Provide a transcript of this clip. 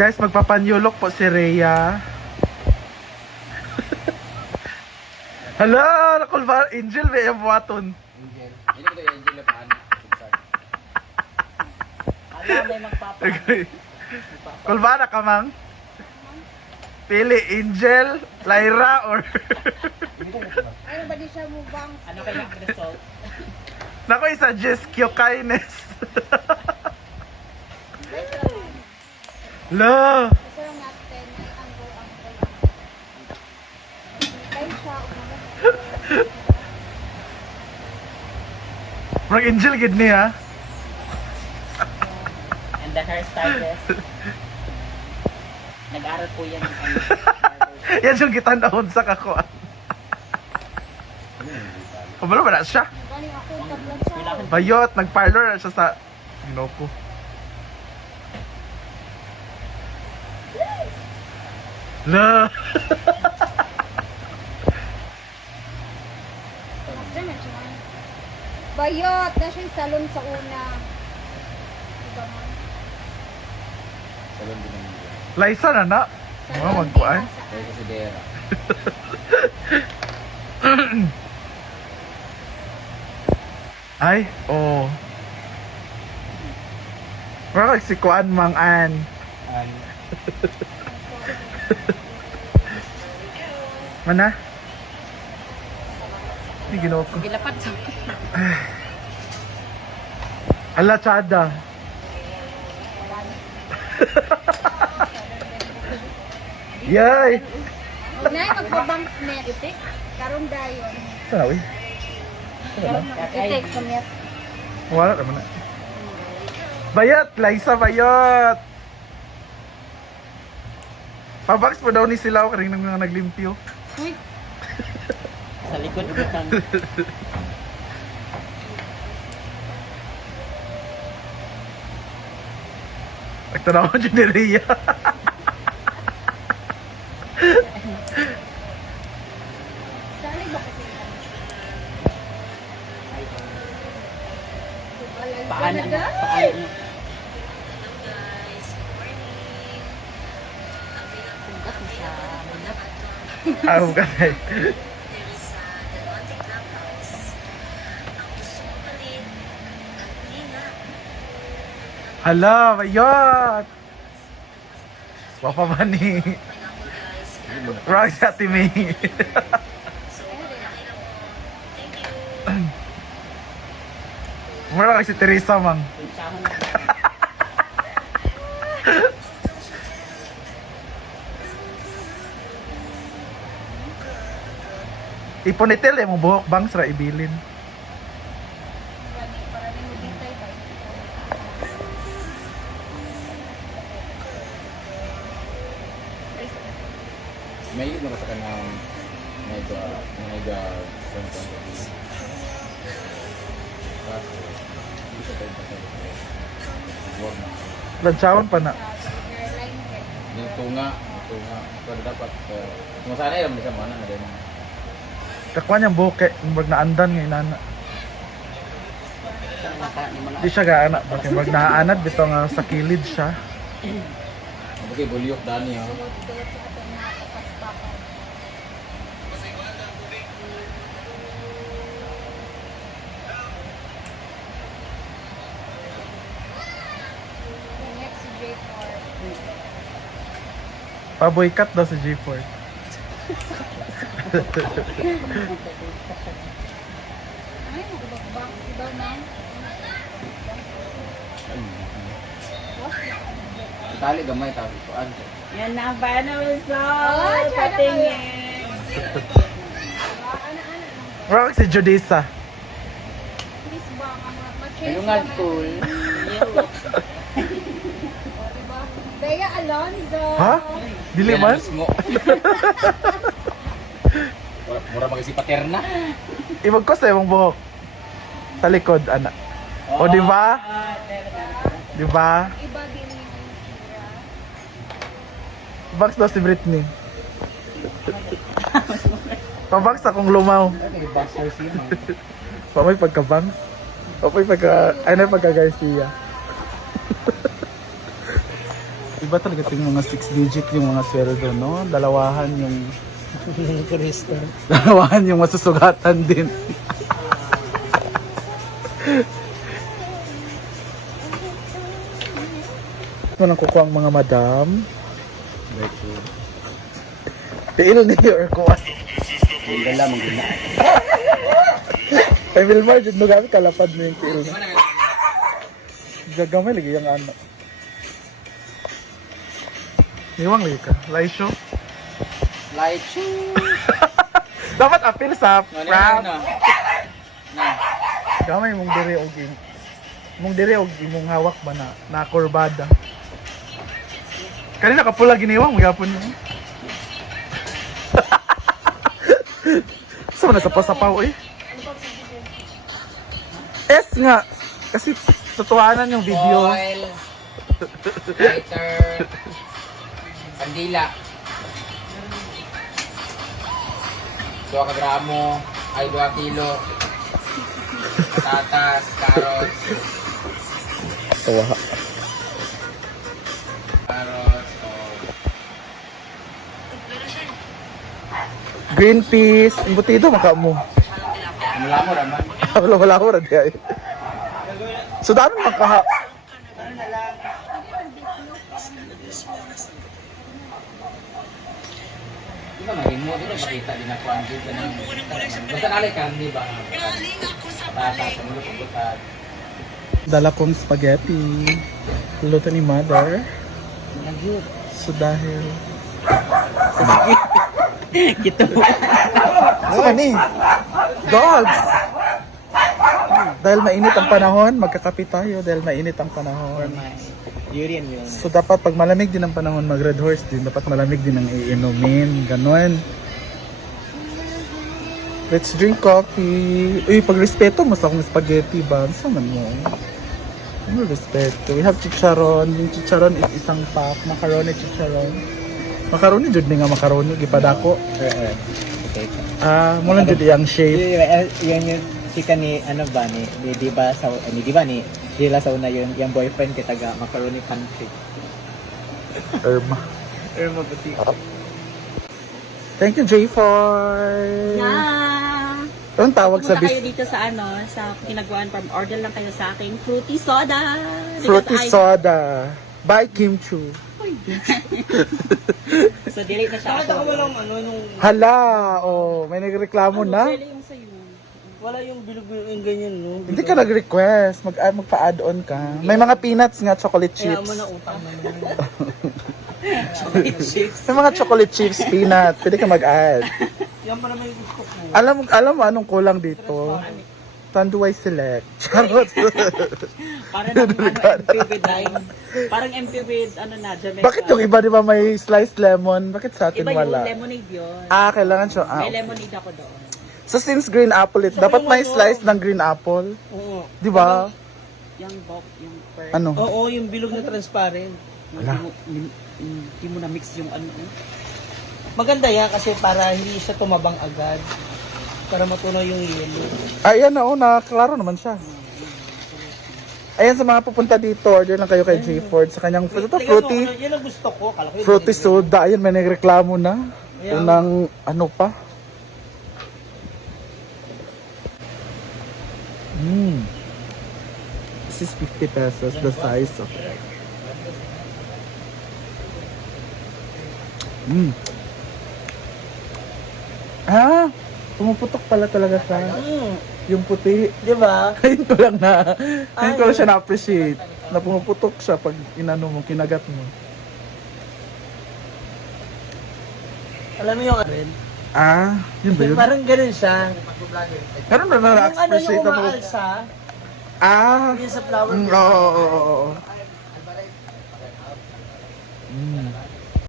Guys, magpapanyulok po si Rhea. Hala, nakulba, Angel, may yung buhaton. Angel. Hindi ko tayo Angel na paano. Alam, may magpapaan. Kulba na ka, mang? Pili, Angel, Lyra, or... Ano ba di siya mo bang? Ano kaya ang result? Naku, i-suggest Kyokines. La! Kasi lang natin ay anggo-anggo. Kaya siya, Marang Angel, gid ni, ha? And the hairstylist. Nag-aral po yan. Yan yung gitanahon sa kakuan. Kabalo ba na siya? galing ako tablan sa. Bayot, nag-parlor na siya sa... Ginoko. La! Master na siya. Bayot, na siya yung salon sa una. Diba man? Salon din ang Liza na na. Mga magkuan. Kaya kasi Dera. Ay, oh. Marang si Kuan Mang An. Mana? Hindi ginoko. Gilapat sa Ala, tsada. Yay! Huwag na yung magbabanks net. Karon dayon. Sana, uy. Itek sa net. Wala naman na. Bayat! Liza, bayat! Pabox po daw ni sila ako karing mga naglimpyo. Uy, sa likod utang. Nagtanaw ko dyan ni Rhea. sali ba kasi ito? Paano? na ga? Paano? Tungkat mo sa manap. Ako ka na. Hala, bayat! Wapa ba ni? Rock sa Ate May. Mura kasi Teresa, mang. Pinsahon na. Iponitel eh, mong buhok bangs ra ibilin. Para rin mo dintay ba? May yun naman sa kanang mega content. Kaso, hindi sa tayo patay. Huwag na. Lansawan pa na. Hairline hair. Yung tunga. Pero dapat, kung sana alam di sa mana na din. Kakuha niyang buhok kay murag naandan nga inana. Di siya gaana. Bakit murag naaanad bito nga sa kilid siya. Okay, bulyok dani ha. Sulod sa ating mga kapaspakan. The next si J4. Paboykat daw sa G4. Ay, magbabanks diba na? Tali gamay tali ko. Ano? Yan na ang final Oh, result. try na Patingin. Mura si Judisa. Please ba, ma-change Ano nga naman. cool? O, diba? Bea Alonzo. Ha? Dili man? Mismo. Mura magisi paterna. Ibag ko sa imong buhok. Sa likod, ana. O, di ba? Di ba? Iba din yung itsura. Box daw si Britney. Pabangs akong lumaw. Ano yung boxer siya? Pamay pagkabangs. Pamay pagka... Ay na pagka Garcia. Iba talaga yung mga 6 digit yung mga sweldo, no? Dalawahan yung dalawahan yung masusugatan din. Ito nang kukuha ang mga madam. Tiil ni or kuha. Dala mo gina. Ay, Wilmar, dyan mo gamit kalapad mo yung tiil. Gagamay lagi yung ano. Iwang lagi ka. Live show. Light show. Dapat appeal sa Ano prank. na? Na. Gamay mong dire og mong dire og imong hawak ba na kurbada. Kanina kapula giniwang magyapon mo. Saan na sapaw-sapaw eh? S nga. Kasi totohanan yung video. Oil. Lighter. Kandila. 2 gramo. Ay 2 kilo. Patatas. Carrots. Tawa. Carrots. Green peas. Embutido maka mo. Mula mo raman. Wala ko rin ay. So dami makaha. Di ba mag-remote? Di ba makita din ako ang dito ng... Basta nalay karni ba? Patatas. Ano ko butat? Dala kong spaghetti. Luto ni mother. So dahil... Gitu. So kani? Dogs! Dahil mainit ang panahon, magkakape tayo dahil mainit ang panahon. Yurian yun. So dapat pag malamig din ang panahon, mag Red Horse din. Dapat malamig din ang iinumin. Ganon. Let's drink coffee. Uy, pag respeto mo sa akong spaghetti ba? Saan man mo? Ano respeto? We have chicharon. Yung chicharon is isang pack. Macaroni chicharon. Macaroni jud ni nga macaroni. Gipadako. Ah, mo lang jud iyang shape. Yan yung chika ni, ano ba, ni di ba, ni Sheila sa una yun, yung boyfriend kita ga, macaroni country. Irma. Irma buti. Thank you, J4. Yeah! Anong tawag sa Pumunta kayo bis? dito sa sa Kinagbuan from order lang kayo sa aking fruity soda. Fruity Because soda. By Kim Chu. So, delete na siya ako. Hala, oh, may nagreklamo na. Pwede yung sa'yo. Wala yung bilog-bilog yung ganyan, no? Hindi ka nag-request, magpa-add on ka. May mga peanuts nga, chocolate Kaya chips. mo na utang na naman. May mga chocolate chips, peanut. Pwede ka mag-add. Yan pa naman yung gusto ko. Alam mo anong kulang dito? Tanduay Select. Charot. Parang MP with parang MP with Jamaica. Bakit yung iba di ba may sliced lemon? Bakit sa atin Iba wala? yung lemonade yun. Ah, kailangan siya. Ah, May lemonade ako doon. so since green apple it, dapat may slice ng green apple. Oo. Di ba? Yung bok, yung pearl. Ano? Oo, yung bilog na transparent. Hindi mo na-mix yung ano. Maganda yan kasi para hindi siya tumabang agad. Para matunaw yung yelo. Ayan na, oh, klaro naman siya. Ayan sa mga pupunta dito, order lang kayo kay J Ford sa kanyang ito, fruity, Yan ang gusto ko. Kala ko yun. fruity soda. Ayan, may nagreklamo na. Unang ano pa. This is 50 pesos, the size of it. Ah, pumuputok pala talaga siya. Yung puti. Di ba? Ngayon ko lang ngayon ko lang siya na-appreciate. Na pumuputok siya pag inano mo, kinagat mo. Alam mo yung rin? Ah, yun ba yun? Parang ganun siya. Meron ba na Yung ano na-appreciate yung ako? umaalsa. Ah, Yung sa flower. oo.